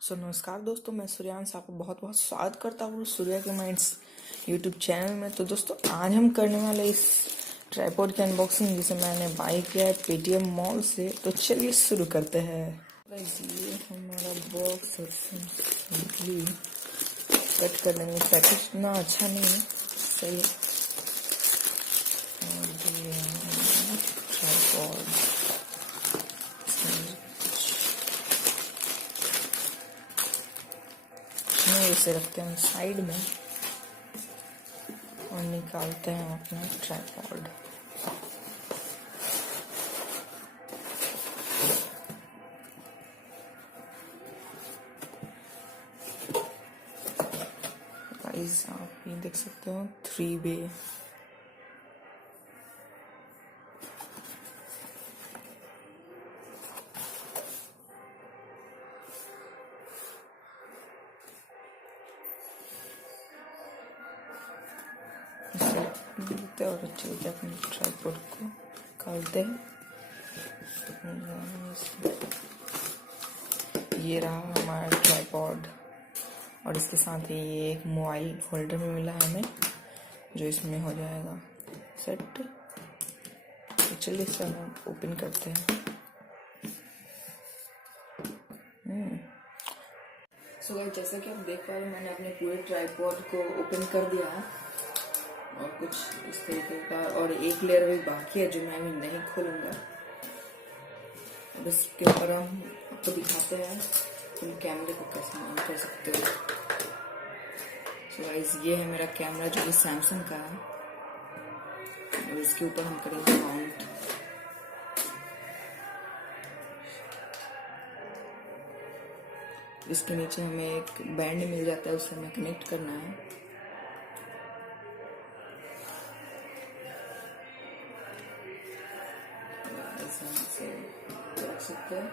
नमस्कार दोस्तों, मैं सूर्यांश आपको बहुत बहुत स्वागत करता हूँ सूर्या के माइंड्स यूट्यूब चैनल में। तो दोस्तों, आज हम करने वाले इस ट्राइपॉड की अनबॉक्सिंग जिसे मैंने बाई किया है पेटीएम मॉल से। तो चलिए शुरू करते हैं। ये हमारा बॉक्स सिंपली कट कर लेंगे। पैकेज इतना अच्छा नहीं है, सही है। और ये ट्राइपॉड इसे रखते हैं साइड में और निकालते हैं अपना ट्राइपॉड। गाइस, आप ये देख सकते हो 3 वे। और अच्छे से अपने ट्राइपॉड को निकालते हैं। ये रहा हमारा ट्राइपॉड और इसके साथ ही ये एक मोबाइल होल्डर में मिला है हमें, जो इसमें हो जाएगा सेट। तो चलिए इसे हम ओपन करते हैं। सो गाइस, जैसा कि आप देख पा रहे हैं, मैंने अपने पूरे ट्राइपॉड को ओपन कर दिया है और कुछ इस तरीके का, और एक लेयर भी बाकी है जो मैं अभी नहीं खोलूंगा। अब इसके ऊपर हम आपको दिखाते हैं तुम कैमरे को कैसे ऑन कर सकते हो। सो गाइस, ये है मेरा कैमरा जो कि सैमसंग का है और इसके ऊपर हम करेंगे माउंट। इसके नीचे हमें एक बैंड मिल जाता है, उसे हमें कनेक्ट करना है। ऐसे रख सकते हैं।